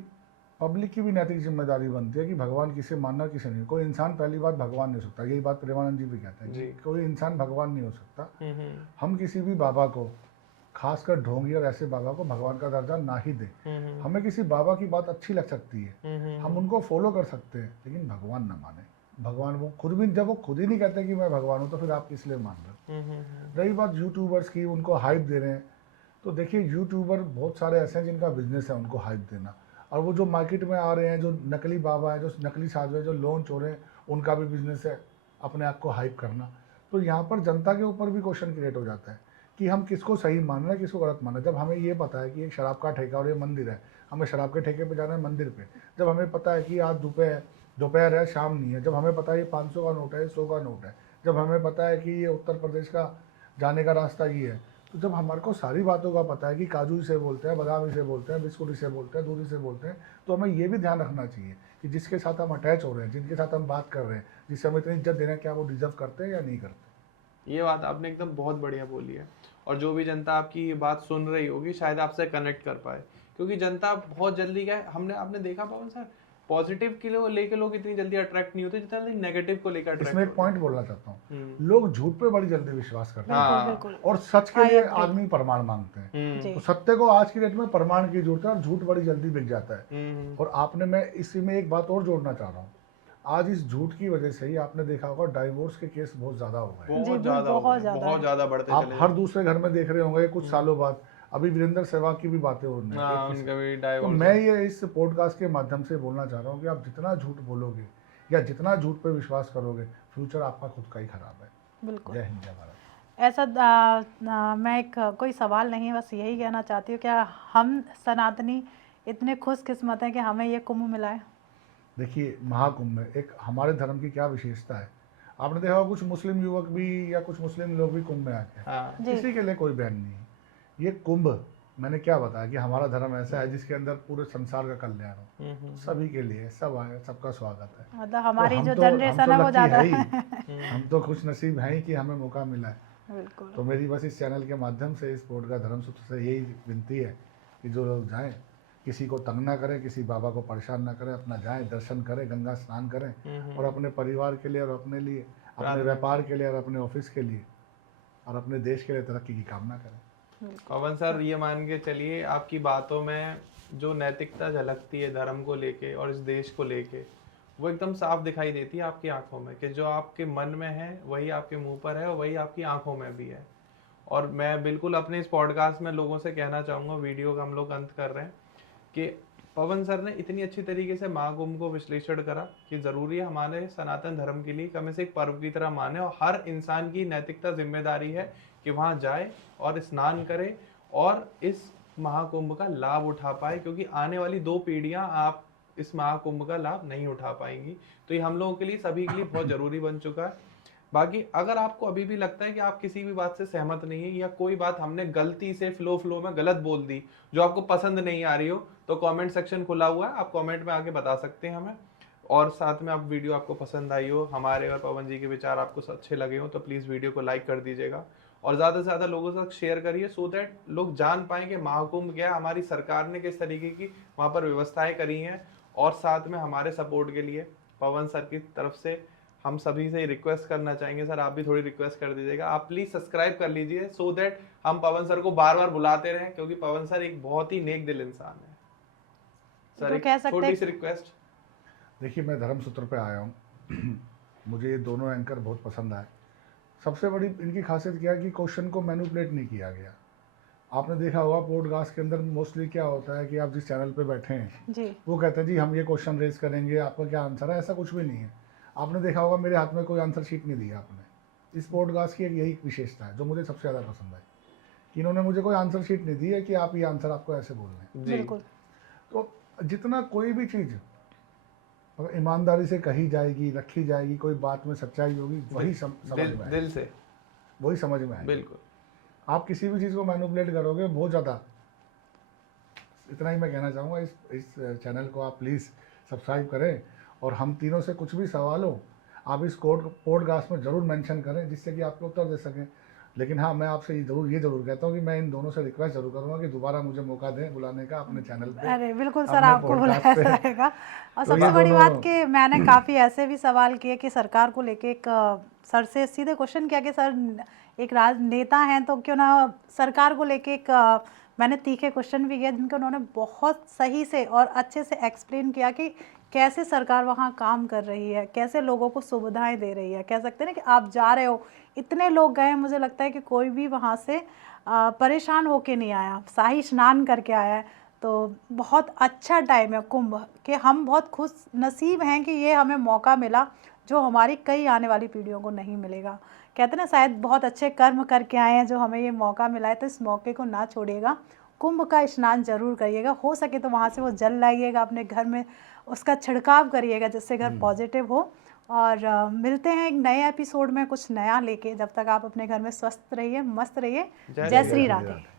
पब्लिक की भी नैतिक जिम्मेदारी बनती है कि भगवान किसे मानना किसे नहीं। कोई इंसान पहली बात भगवान नहीं हो सकता, यही बात प्रेमानंद जी भी कहते हैं कि कोई इंसान भगवान नहीं हो सकता। हम किसी भी बाबा को, खासकर ढोंगी और ऐसे बाबा को, भगवान का दर्जा ना ही दे। हमें किसी बाबा की बात अच्छी लग सकती है, हम उनको फॉलो कर सकते हैं, लेकिन भगवान ना माने। भगवान वो खुद भी, जब वो खुद ही नहीं कहते कि मैं भगवान हूँ तो फिर आप किस लिए मान रहे हो। रही बात यूट्यूबर्स की, उनको हाइप दे रहे हैं, तो देखिए यूट्यूबर बहुत सारे ऐसे हैं जिनका बिजनेस है उनको हाइप देना, और वो जो मार्केट में आ रहे हैं, जो नकली बाबा है, जो नकली साधु है, जो लॉन्च हो रहे हैं, उनका भी बिजनेस है अपने आप को हाइप करना। तो यहाँ पर जनता के ऊपर भी क्वेश्चन क्रिएट हो जाता है कि हम किसको सही मान रहे हैं, किसको गलत मान रहे हैं। जब हमें ये पता है कि एक शराब का ठेका और ये मंदिर है, हमें शराब के ठेके पे जाना है मंदिर पे। जब हमें पता है कि आज दोपहर है, शाम नहीं है। जब हमें पता है ये 500 का नोट है, 100 का नोट है। जब हमें पता है कि ये उत्तर प्रदेश का जाने का रास्ता ये है। तो जब हमारे को सारी बातों का पता है कि काजू इसे बोलते हैं, बादाम इसे बोलते हैं, बिस्कुट इसे बोलते हैं, दूध इसे बोलते हैं, तो हमें ये भी ध्यान रखना चाहिए कि जिसके साथ हम अटैच हो रहे हैं, जिनके साथ हम बात कर रहे हैं, जिससे हमें इतनी इज्जत दे रहे हैं, क्या वो डिजर्व करते हैं या नहीं करते। ये बात आपने एकदम बहुत बढ़िया बोली है, और जो भी जनता आपकी ये बात सुन रही होगी शायद आपसे कनेक्ट कर पाए, क्योंकि जनता बहुत जल्दी क्या है, आपने देखा पवन सर, पॉजिटिव के लिए लेके लोग इतनी जल्दी अट्रैक्ट नहीं होते जितना नेगेटिव को लेकर अट्रैक्ट। इसमें एक पॉइंट बोलना चाहता हूँ, लोग झूठ पे बड़ी जल्दी विश्वास करते हैं और सच के लिए आदमी प्रमाण मांगते हैं। तो सत्य को आज की डेट में प्रमाण की जरूरत है और झूठ बड़ी जल्दी बिक जाता है। और मैं इसी में एक बात और जोड़ना चाह रहा हूँ, आज इस झूठ की वजह से ही आपने देखा होगा डाइवोर्स के केस बहुत ज्यादा हो गए, बहुत ज्यादा बढ़ते आप हर दूसरे घर में देख रहे होंगे कुछ सालों बाद। अभी वीरेंद्र सहवाग की भी बातें हो रही हैं। तो मैं ये इस पॉडकास्ट के माध्यम से बोलना चाह रहा हूँ कि आप जितना झूठ बोलोगे या जितना झूठ पे विश्वास करोगे, फ्यूचर आपका खुद का ही खराब है। बिल्कुल। जय हिंद, जय भारत। ऐसा मैं कोई सवाल नहीं, बस यही कहना चाहती हूँ, क्या हम सनातनी इतने खुशकिस्मत हैं कि हमें ये कुंभ मिला है। देखिए महाकुंभ में एक हमारे धर्म की क्या विशेषता है, आपने देखा कुछ मुस्लिम युवक भी या कुछ मुस्लिम लोग भी कुंभ में आते हैं। किसी के लिए कोई बैन नहीं है। ये कुंभ, मैंने क्या बताया कि हमारा धर्म ऐसा है जिसके अंदर पूरे संसार का कल्याण हो, सभी के लिए, सब आए, सबका स्वागत है। मतलब हमारी जो जनरेशन है वो ज्यादा हम तो खुश नसीब हैं कि हमें मौका मिला है। तो मेरी बस इस चैनल के माध्यम से, इस पॉडकास्ट धर्म सूत्र से यही विनती है कि जो लोग जाएं, किसी को तंग ना करें, किसी बाबा को परेशान ना करें, अपना जाएं, दर्शन करें, गंगा स्नान करें और अपने परिवार के लिए और अपने लिए, अपने व्यापार के लिए और अपने ऑफिस के लिए और अपने देश के लिए तरक्की की कामना करें। पवन सर, ये मान के चलिए आपकी बातों में जो नैतिकता झलकती है धर्म को लेके और इस देश को लेके, वो एकदम साफ दिखाई देती है आपकी आंखों में, कि जो आपके मन में है वही आपके मुंह पर है और वही आपकी आंखों में भी है। और मैं बिल्कुल अपने इस पॉडकास्ट में लोगों से कहना चाहूँगा, वीडियो का हम लोग अंत कर रहे हैं, कि पवन सर ने इतनी अच्छी तरीके से महाकुंभ को विश्लेषण करा कि ज़रूरी है हमारे सनातन धर्म के लिए हमें से एक पर्व की तरह माने, और हर इंसान की नैतिकता जिम्मेदारी है कि वहाँ जाए और स्नान करे और इस महाकुंभ का लाभ उठा पाए, क्योंकि आने वाली 2 पीढ़ियाँ आप इस महाकुंभ का लाभ नहीं उठा पाएंगी। तो ये हम लोगों के लिए, सभी के लिए बहुत ज़रूरी बन चुका है। बाकी अगर आपको अभी भी लगता है कि आप किसी भी बात से सहमत नहीं है, या कोई बात हमने गलती से फ्लो में गलत बोल दी जो आपको पसंद नहीं आ रही हो, तो कमेंट सेक्शन खुला हुआ है, आप कमेंट में आके बता सकते हैं हमें। और साथ में आप वीडियो आपको पसंद आई हो, हमारे और पवन जी के विचार आपको अच्छे लगे हो, तो प्लीज़ वीडियो को लाइक कर दीजिएगा और ज़्यादा से ज़्यादा लोगों तक शेयर करिए, सो दैट लोग जान पाएँ कि महाकुंभ क्या है, हमारी सरकार ने किस तरीके की वहाँ पर व्यवस्थाएँ करी हैं। और साथ में हमारे सपोर्ट के लिए पवन सर की तरफ से हम सभी से रिक्वेस्ट करना चाहेंगे, सर आप भी थोड़ी रिक्वेस्ट कर दीजिएगा, आप प्लीज सब्सक्राइब कर लीजिए, सो दैट हम पवन सर को बार बार बुलाते रहें, क्योंकि पवन सर एक बहुत ही नेक दिल इंसान है। सर एक छोटी सी रिक्वेस्ट। देखिए, मैं धर्म सूत्र पे आया हूँ, मुझे ये दोनों एंकर बहुत पसंद आए। सबसे बड़ी इनकी खासियत क्या है कि क्वेश्चन को मैनिपुलेट नहीं किया गया। आपने देखा होगा पॉडकास्ट के अंदर मोस्टली क्या होता है कि आप जिस चैनल पे बैठे हैं जी, वो कहते हैं जी हम ये क्वेश्चन रेज करेंगे, आपका क्या आंसर है। ऐसा कुछ भी नहीं है। आपने देखा होगा मेरे हाथ में कोई आंसर शीट नहीं दिया आपने। इस पॉडकास्ट की एक यही विशेषता है जो मुझे सबसे ज़्यादा पसंद है, कि इन्होंने मुझे कोई आंसर शीट नहीं दी है कि आप ये आंसर आपको ऐसे बोलना है। बिल्कुल। तो जितना कोई भी चीज़ अगर ईमानदारी से कही जाएगी, रखी जाएगी, कोई बात में सच्चाई होगी, वही समझ में दिल से वही समझ में आएगी। बिल्कुल। आप किसी भी चीज़ को मैनिपुलेट करोगे बहुत ज़्यादा। इतना ही मैं कहना चाहूँगा। इस चैनल को आप प्लीज़ सब्सक्राइब करें और हम तीनों से कुछ भी सवाल हो आप इस पॉडकास्ट में ज़रूर मेंशन करें, जिससे कि आपको उत्तर दे सकें। लेकिन हाँ, मैं आपसे ये ज़रूर कहता हूँ कि मैं इन दोनों से रिक्वेस्ट जरूर करूँगा कि दोबारा मुझे मौका दें बुलाने का अपने चैनल पे। अरे बिल्कुल सर, आपको बुलाया जाएगा। और सबसे बड़ी बात कि मैंने काफ़ी ऐसे भी सवाल किए कि सरकार को लेके एक सर से सीधे क्वेश्चन किया कि सर एक राजनेता हैं तो क्यों ना सरकार को लेके एक मैंने तीखे क्वेश्चन भी किए, जिनको उन्होंने बहुत सही से और अच्छे से एक्सप्लेन किया कि कैसे सरकार वहाँ काम कर रही है, कैसे लोगों को सुविधाएं दे रही है। कह सकते हैं ना कि आप जा रहे हो, इतने लोग गए, मुझे लगता है कि कोई भी वहाँ से परेशान होके नहीं आया, शाही स्नान करके आया है। तो बहुत अच्छा टाइम है कुंभ के, हम बहुत खुश नसीब हैं कि ये हमें मौका मिला जो हमारी कई आने वाली पीढ़ियों को नहीं मिलेगा। कहते हैं ना, शायद बहुत अच्छे कर्म करके आए हैं जो हमें ये मौका मिला है, तो इस मौके को ना छोड़िएगा, कुंभ का स्नान जरूर करिएगा। हो सके तो वहाँ से वो जल लाइएगा, अपने घर में उसका छिड़काव करिएगा जिससे घर पॉजिटिव हो। और मिलते हैं एक नए एपिसोड में कुछ नया लेके। जब तक आप अपने घर में स्वस्थ रहिए, मस्त रहिए। जय श्री राधे।